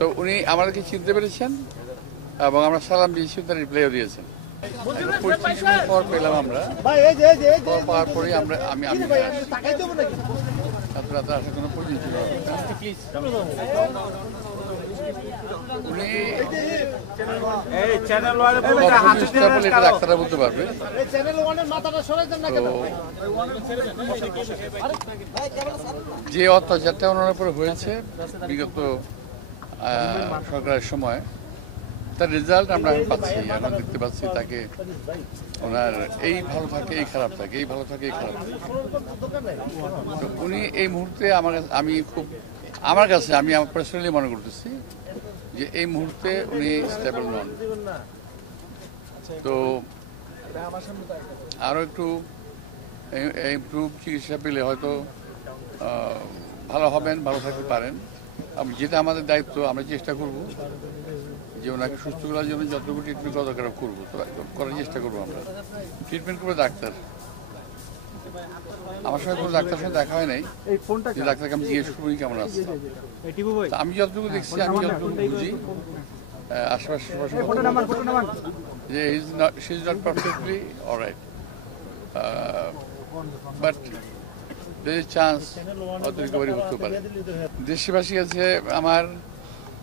তো উনি আমাদেরকে চিনতে পেরেছেন এবং আমরা সালাম দিয়েছি, তার রিপ্লাইও দিয়েছেন। 25 মিনিট পর পেলাম আমরা, পাওয়ার পরেই আমি এত রাতে আসার কোনো প্রয়োজন ছিল না। উনি এটা ডাক্তাররা বলতে পারবে। যে অত্যাচারটা ওনার উপরে হয়েছে বিগত সরকারের সময়, তার রেজাল্ট আমরা পাচ্ছি, আমরা দেখতে পাচ্ছি তাকে ওনার এই ভালো থাকে এই খারাপ থাকে, এই ভালো থাকে এই খারাপ থাকে। তো উনি এই মুহূর্তে আমার কাছে আমি পার্সোনালি মনে করতেছি যে এই মুহূর্তে উনি স্টেবল নন। তো আরও একটু ইমপ্রুভ চিকিৎসা পেলে হয়তো ভালো হবেন, ভালো থাকতে পারেন। যেটা আমাদের দায়িত্ব, আমরা চেষ্টা করব যে ওনাকে সুস্থ করার জন্য যতটুকু ট্রিটমেন্ট দরকার করবো, করার চেষ্টা করবো। আমরা ট্রিটমেন্ট করবো ডাক্তার। আমার সঙ্গে কোনো ডাক্তার সঙ্গে দেখা হয় নাই যে ডাক্তারকে আমি জিজ্ঞেস করবো কেমন আছে। আমি যতটুকু দেখছি, আমি যতটুকু বুঝি আশেপাশে যে she is not perfectly alright, but there is chance হয়তো রিকভারি হতে পারে। দেশবাসীর কাছে আমার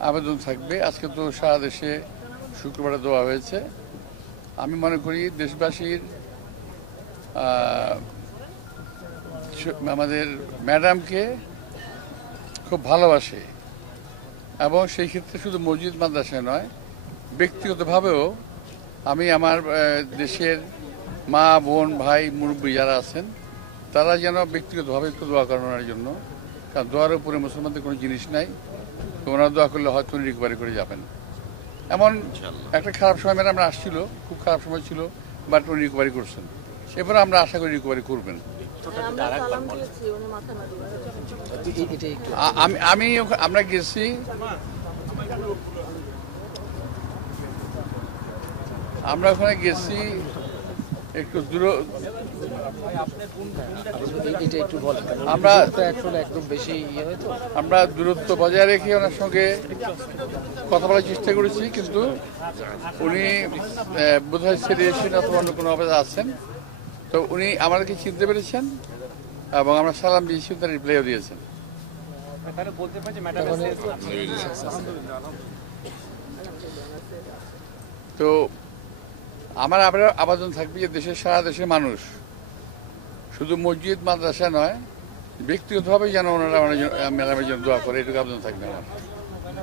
আবেদন থাকবে, আজকে তো সারা দেশে শুক্রবারে দেওয়া হয়েছে। আমি মনে করি দেশবাসীর আমাদের ম্যাডামকে খুব ভালোবাসে এবং সেই ক্ষেত্রে শুধু মসজিদ মাদ্রাসায় নয়, ব্যক্তিগতভাবেও আমি আমার দেশের মা বোন ভাই মুরব্বী যারা আছেন তারা যেন ব্যক্তিগতভাবে একটু দোয়া করেন ওনার জন্য, কারণ দোয়ার উপরে মুসলমানদের কোনো জিনিস নাই। তো ওনার দোয়া করলে হয়তো উনি রিকভারি করে যাবেন। এমন একটা খারাপ সময় ম্যাডাম আসছিল, খুব খারাপ সময় ছিল, বাট উনি রিকভারি করছেন। এরপরে আমরা আশা করি রিকভারি করবেন। আমরা গেছি, আমরা ওখানে গেছি একটু আমরা দূরত্ব বজায় রেখে ওনার সঙ্গে কথা বলার চেষ্টা করেছি, কিন্তু উনি বোধহয় সিরিয়াসেন অথবা অন্য কোনো অবস্থা আছেন। তো উনি আমাদেরকে চিনতে পেরেছেন এবং আমরা সালাম দিয়েছি, তার রিপ্লাইও দিয়েছেন। তো আমার আবেদন থাকবে যে সারা দেশের মানুষ, শুধু মসজিদ মাদ্রাসা নয়, ব্যক্তিগতভাবে যেন ওনারা ম্যাডামের জন্য দোয়া করে, এটুকু আবেদন থাকবে আমার।